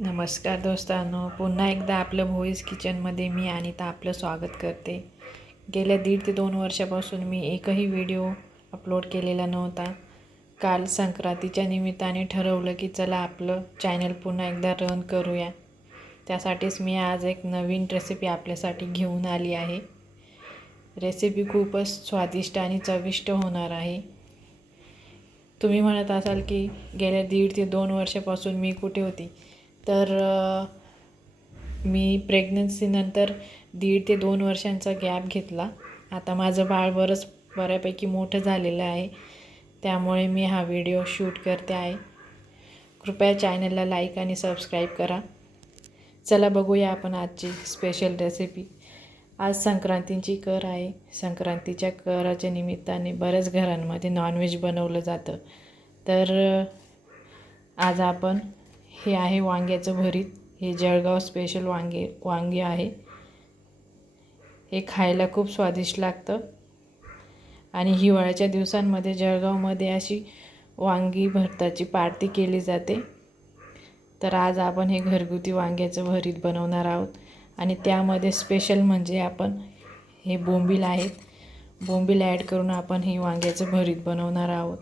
नमस्कार दोस्तांनो पुन्हा एकदा आपलं भोईस किचनमध्ये मी अनिता आपलं स्वागत करते. गेल्या दीड ते दोन वर्षापासून मी एकही व्हिडिओ अपलोड केलेला नव्हता. काल संक्रांतीच्या निमित्ताने ठरवलं की चला आपलं चॅनल पुन्हा एकदा रन करूया. त्यासाठीच मी आज एक नवीन रेसिपी आपल्यासाठी घेऊन आली आहे. रेसिपी खूपच स्वादिष्ट आणि चविष्ट होणार आहे. तुम्ही म्हणत असाल की गेल्या दीड ते दोन वर्षापासून मी कुठे होती? तर मी प्रेग्नन्सीनंतर दीड ते दोन वर्षांचा गॅप घेतला. आता माझं बाळ बरंच बऱ्यापैकी मोठं झालेलं आहे. त्यामुळे मी हा व्हिडिओ शूट करते आहे. कृपया चॅनलला लाईक आणि सबस्क्राईब करा. चला बघूया आपण आजची स्पेशल रेसिपी आज संक्रांतीची कर आहे. संक्रांतीच्या कराच्या निमित्ताने बऱ्याच घरांमध्ये नॉनव्हेज बनवलं जातं. तर आज आपण हे आहे वांग्याचं भरीत. हे जळगाव स्पेशल वांगे वांगे आहे. हे खायला खूप स्वादिष्ट लागतं. आणि हिवाळ्याच्या दिवसांमध्ये जळगावमध्ये अशी वांगी भरताची पार्टी केली जाते. तर आज आपण हे घरगुती वांग्याचं भरीत बनवणार आहोत. आणि त्यामध्ये स्पेशल म्हणजे आपण हे बोंबील आहेत. बोंबील ॲड करून आपण हे वांग्याचं भरीत बनवणार आहोत.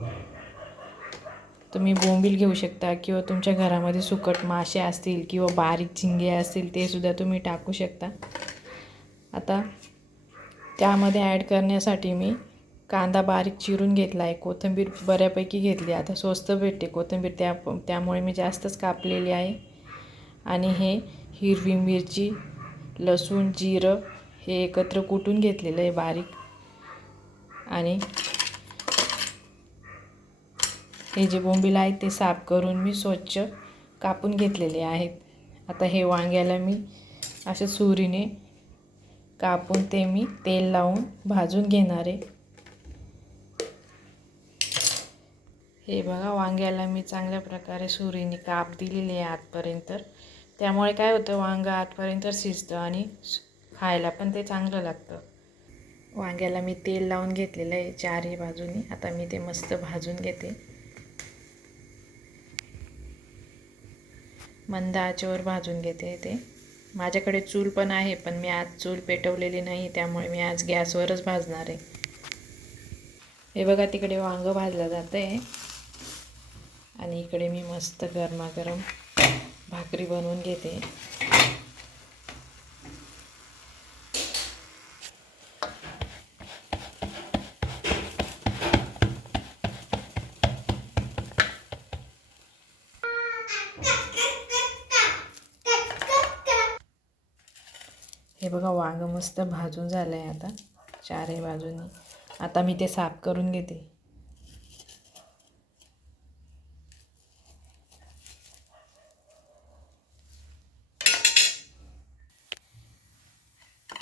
तुम्ही बोंबील घेऊ शकता किंवा तुमच्या घरामध्ये सुकट मासे असतील किंवा बारीक झिंगे असतील ते सुद्धा तुम्ही टाकू शकता. आता त्यामध्ये ॲड करण्यासाठी मी कांदा बारीक चिरून घेतला आहे कोथिंबीर बऱ्यापैकी घेतली. आता स्वस्त भेटते कोथिंबीर त्या त्यामुळे मी जास्तच कापलेली आहे. आणि हे हिरवी मिरची लसूण जिरं हे एकत्र कुटून घेतलेलं आहे बारीक. आणि हे जे बोंबील आहेत ते साफ करून मी स्वच्छ कापून घेतलेले आहेत. आता हे वांग्याला मी अशा सुरीने कापून ते मी तेल लावून भाजून घेणार आहे. हे बघा वांग्याला मी चांगल्या प्रकारे सुरीने काप दिलेली आहे आतपर्यंत. त्यामुळे काय होतं वांगं आतपर्यंत शिजतं आणि खायला पण ते चांगलं लागतं. वांग्याला मी तेल लावून घेतलेलं आहे चारही बाजूनी. आता मी ते मस्त भाजून घेते. मंद आचेवर भाजून घेते ते. माझ्याकडे चूल पण आहे पण मी आज चूल पेटवलेली नाही त्यामुळे मी आज गॅसवरच भाजणार आहे. हे बघा तिकडे वांगं भाजलं जातं आहे आणि इकडे मी मस्त गरमागरम भाकरी बनवून घेते. बघा वांगं मस्त भाजून झालं आहे आता. चारही बाजूनी. आता मी ते साफ करून घेते.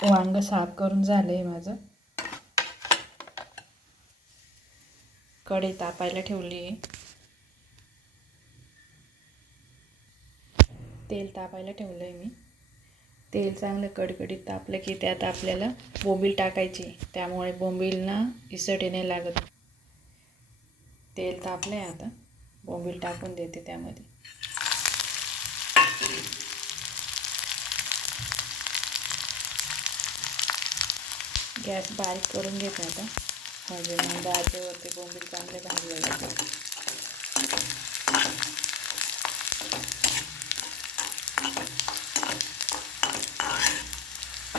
वांग साफ करून झालं आहे माझं. कढई तापायला ठेवली. आहे तेल तापायला ठेवलं आहे मी. तेल चांगलं कडकडीत तापलं की त्यात आपल्याला बोंबील टाकायची. त्यामुळे बोंबीलना इसट येणे लागत. तेल तापलं आहे आता. बोंबील टाकून देते त्यामध्ये. गॅस बारीक करून घेते आता. म्हणजे मग आचेवरती बोंबील चांगले भाजले जातात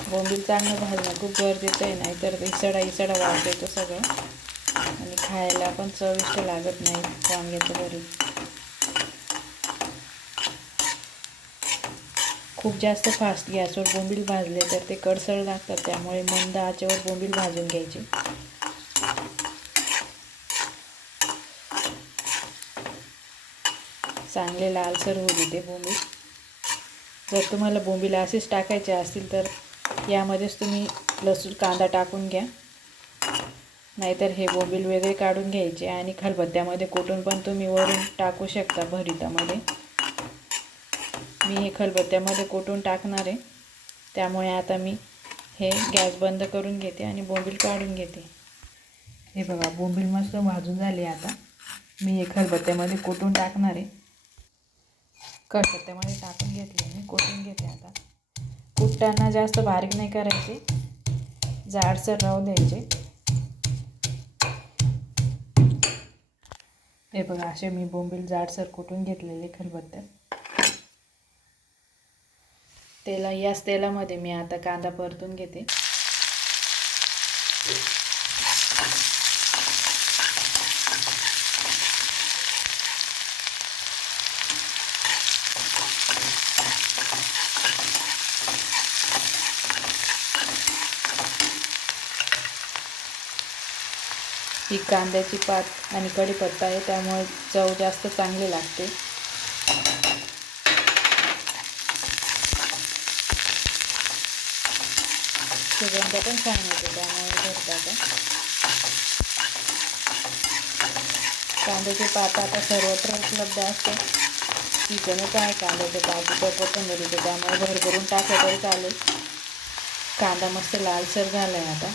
बोंबील चांगलं भाजणं खूप गरजेचं आहे नाही तर इसडा इसडा वास येतो सगळं. आणि खायला पण चविष्ट लागत नाही वांग्याचं बरी खूप जास्त फास्ट गॅसवर बोंबील भाजले तर ते कडसळ लागतात त्यामुळे मंद आचेवर बोंबील भाजून घ्यायचे. चांगले लालसर होऊ ते बोंबील. जर तुम्हाला बोंबील असेच टाकायचे असतील तर यामध्येच तुम्ही लसूण कांदा टाकून घ्या. नाहीतर हे बोबील वगैरे काढून घ्यायचे आणि खलबत्त्यामध्ये कुटून पण तुम्ही वरून टाकू शकता भरितामध्ये. मी हे खलबत्त्यामध्ये कोटून टाकणार आहे? त्यामुळे आता मी हे गॅस बंद करून घेते आणि बोंबील काढून घेते. हे बघा बोंबील मस्त भाजून झाली आता. मी हे खलबत्त्यामध्ये कोटून टाकणार आहे? खलबत्त्यामध्ये टाकून घेतले मी कुटून घेते आता? कुटताना जास्त बारीक नाही करायचे. जाडसर राहू द्यायचे. हे बघा असे मी बोंबील जाडसर कुटून घेतलेले खलबत्त्या तेला याच तेलामध्ये मी आता कांदा परतून घेते. ही कांद्याची पात आणि कढीपत्ता आहे त्यामुळे चव जास्त चांगली लागते. सुगंध पण छान येतो त्यामुळे भरताचा कांद्याची पात आता सर्वत्र उपलब्ध असते. सीजनच आहे कांद्याचे पात पण मिळते त्यामुळे भरभरून टाकलं तरी चालेल. कांदा मस्त लालसर झाला आहे आता.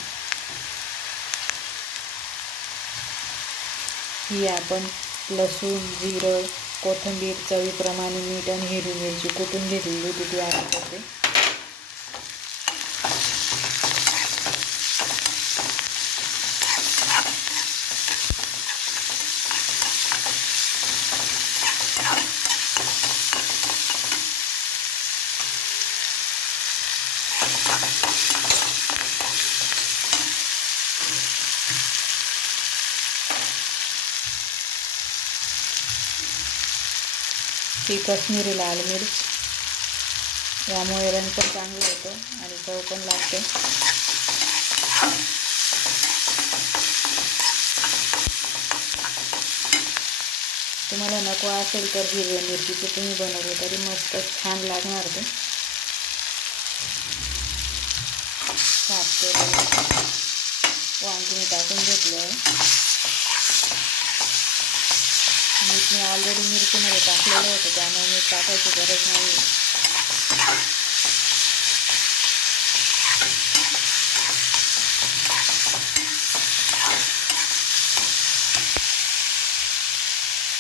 ही आपण लसूण जिरं कोथिंबीर चवीप्रमाणे मीठ आणि हिरवी मिरची कुटून घेतलेली होती ती ॲड करते. ही कश्मीरी लाल मिर्च. यामुळे रंग पण चांगलं होतं आणि चव पण लागते. तुम्हाला नको असेल तर हिरव्या मिरचीचं तुम्ही बनवलं तरी मस्त छान लागणार ते. साफ वांगी मी टाकून घेतलं आहे मीठ मी ऑलरेडी मिरचीमध्ये टाकलेलं होतं त्यामुळे मीठ टाकायची गरज नाही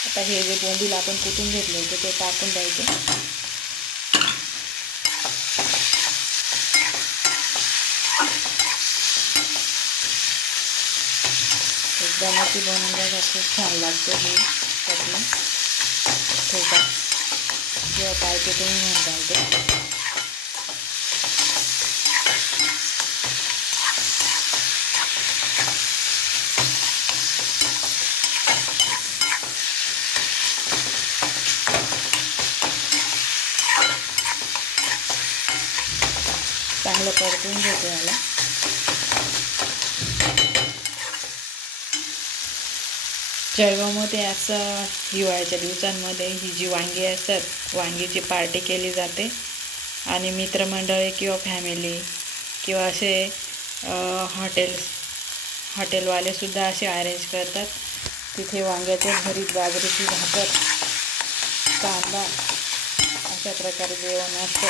आता हे जे बोंबील आपण कुटून घेतले होते ते टाकून द्यायचे. एकदाची बनवून द्यायला खूप छान लागते हे. चटणी ठेचा जेव्हा पाहिजे तुम्ही म्हणताल ते. चांगलं परतून घेते मला जळगावमध्ये असं हिवाळ्याच्या दिवसांमध्ये ही जी वांगी असतात वांगीची पार्टी केली जाते. आणि मित्रमंडळी किंवा फॅमिली किंवा असे हॉटेल्स हॉटेलवालेसुद्धा असे अरेंज करतात. तिथे वांग्याच्या भरीत बाजरीची भाकर कांदा अशा प्रकारे जेवण असतं.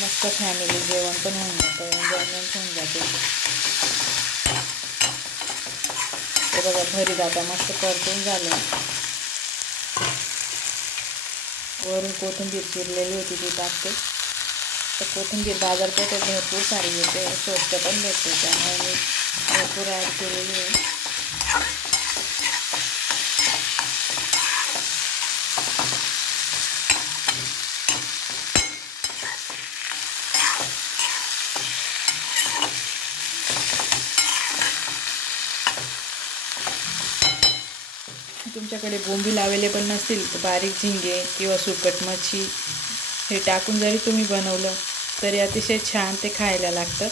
मस्त फॅमिली जेवण पण होऊन जातं एन्जॉयमेंट होऊन जाते. हे बघा भरीत आता मस्त परतून झालं. वरून कोथिंबीर चिरलेली होती ती टाकते. तर कोथिंबीर बाजारपेठेत भरपूर सारी येते स्वस्त पण भेटते त्यामुळे मी भरपूर ॲड केलेली आहे. तुमच्याकडे बोंबील अवेलेबल नसतील तर बारीक झिंगे किंवा सुकट मच्छी हे टाकून जरी तुम्ही बनवलं तरी अतिशय छान ते खायला लागतं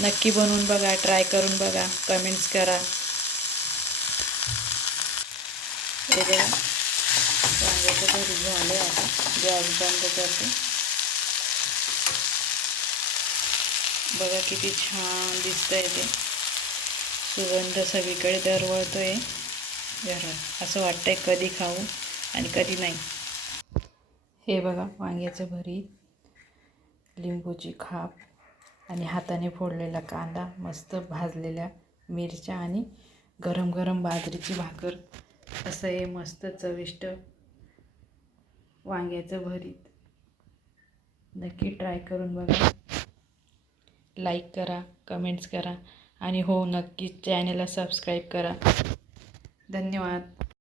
नक्की बनवून बघा ट्राय करून बघा कमेंट्स करा. हे बघा वांग्याचं घरी झालं आता गॅस बंद करते. बघा किती छान दिसतंय ते. सुगंध सगळीकडे दरवळतोय. घरात असं वाटतंय कधी खाऊ आणि कधी नाही. हे बघा वांग्याचं भरीत लिंबूची खाप आणि हाताने फोडलेला कांदा मस्त भाजलेल्या मिरच्या आणि गरम गरम बाजरीची भाकर. असं हे मस्त चविष्ट वांग्याचं भरीत नक्की ट्राय करून बघा. लाईक करा कमेंट्स करा आणि हो नक्कीच चॅनलला सबस्क्राईब करा. धन्यवाद.